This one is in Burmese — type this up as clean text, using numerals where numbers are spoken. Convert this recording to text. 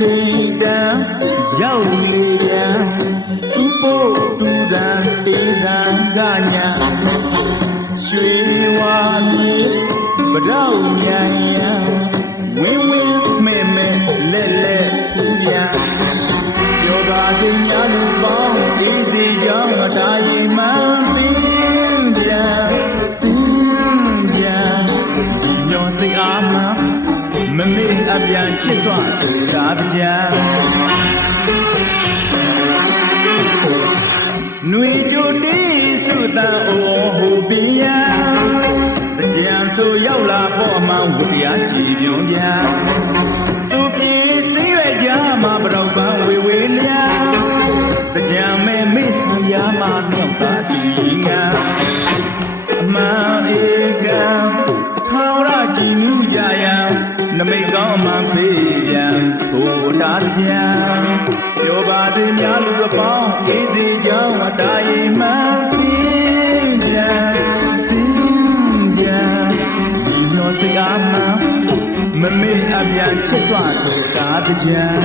ချိန်တန်ရောက်လေပြန်သူ့ဖို့သူတန်တေးတန်ကညာရွှေဝါမြေပဒေါမြန်ရန်ဝင်းဝင်းမဲမဲလက်လက်ပူပြန်ပြောပါစေများလူပေါင်းဒီစီကြောင့်တာရင်မှန်သိပြန်ညောစိတ်အားမှမမေ့အပြန်ချစ်စွာတာပြန်နွေကြိုတေးစုတန်အိုဟိုပြန်တကြံဆိုရောက်လာပေါ်မှဝတရားကြည်ပြုံးပြန်စုပြေစင်းရွယ်ကြမှာပရောက်ပန်းဝေဝေးလျာတကြံမဲမေ့စရာမှမြောက်သာတီငါအမှန်ဧကံထာဝရကြည်နူးကြရန်နမိတ်ကောင်းမှဖေးပြန်ဘုရားတရားပြောပါစေများလူအပေါင်းအေးစေကြောင်းအတာရင်မှန်ပြန်ညောစိတ်အားမှမမေ့အပြန်ချစ်စွာတို့သာတရား